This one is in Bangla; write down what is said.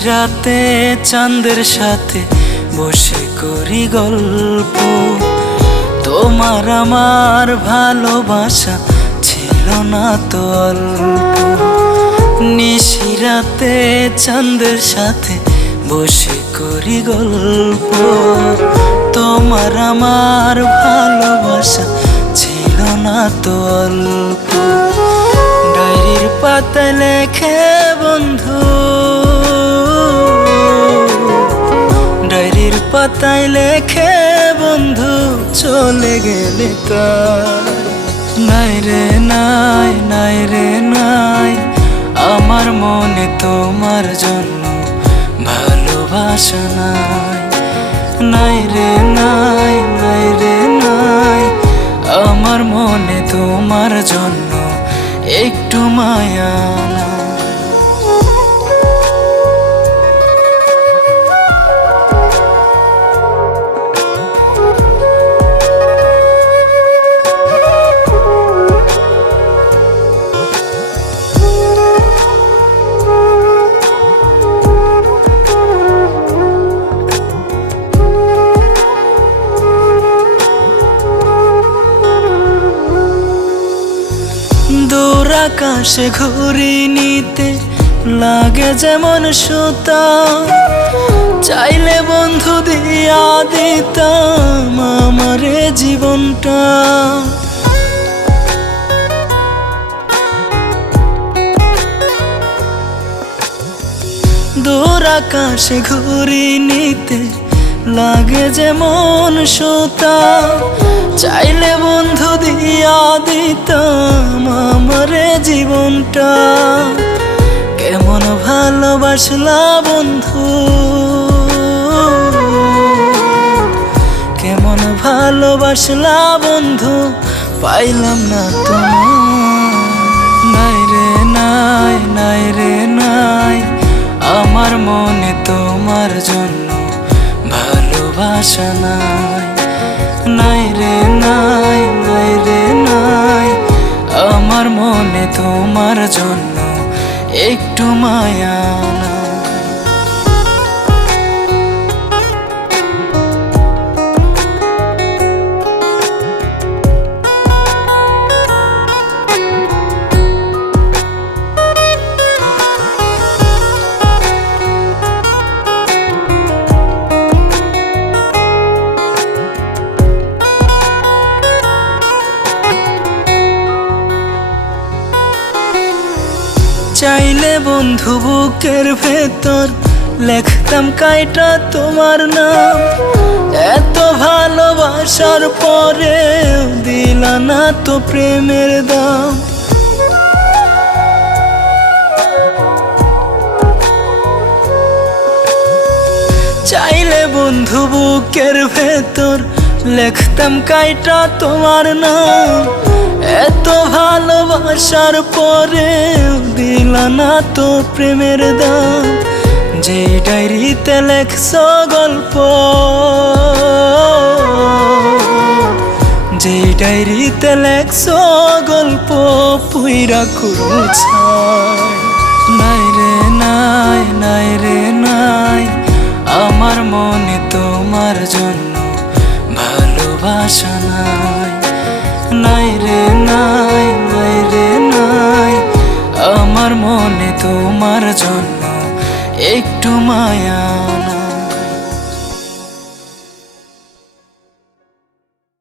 নিশিরাতে চাঁদের সাথে বসে করি গল্প। তোমার আমার ভালোবাসা ছিল না তো অল্প। নিশিরাতে চাঁদের সাথে বসে করি গল্প। তোমার আমার ভালোবাসা ছিল না তো অল্প। ডায়েরির পাতায় লেখে বন্ধু, ডায়েরির পাতায় লেখে বন্ধু, চলে গেলে তাই নাই রে নাই, নাই রে নাই, আমার মনে তোমার জন্য ভালোবাসা নাই। নাই রে নাই, নাই রে নাই, আমার মনে তোমার জন্য একটু মায়া নাই। দূর আকাশে ঘুরি নিতে লাগে যেমন সুতা, চাইলে বন্ধু দিয়া দিতাম আমারে জীবনটা। দূর আকাশে ঘুরি নিতে লাগে যেমন সুতা, চাইলে বন্ধু দিয়া দিতাম আমারে জীবনটা। কেমন ভালোবাসলা বন্ধু, কেমন ভালোবাসলা বন্ধু, পাইলাম না তোমার। নাই রে নাই, নাই রে নাই, আমার মনে তোমার জন্য ভালোবাসা নাই। নাই রে নাই, নাই রে নাই, আমার মনে তোমার জন্য একটু মায়া নাই। চাইলে বন্ধু বুকের ভেতর লেখতাম কাইটা তোমার নাম, এত ভালোবাসার পরে দিলা না তো প্রেমের দাম। চাইলে বন্ধু বুকের ভেতর লেখতাম কাইটা তোমার নাম, এত ভালোবাসার পরে দিলা না তো প্রেমের দাম। যে ডায়েরিতে লেখছ গল্প, যে ডায়েরিতে লেখছ গল্প, পুইরা করু ছাই। নাই রে নাই, নাই রে নাই, আমার মনে তোমার জন্য ভালোবাসা নাই। নাই রে নাই, নাই রে নাই, আমার মনে তোমার জন্য একটু মায়া নাই।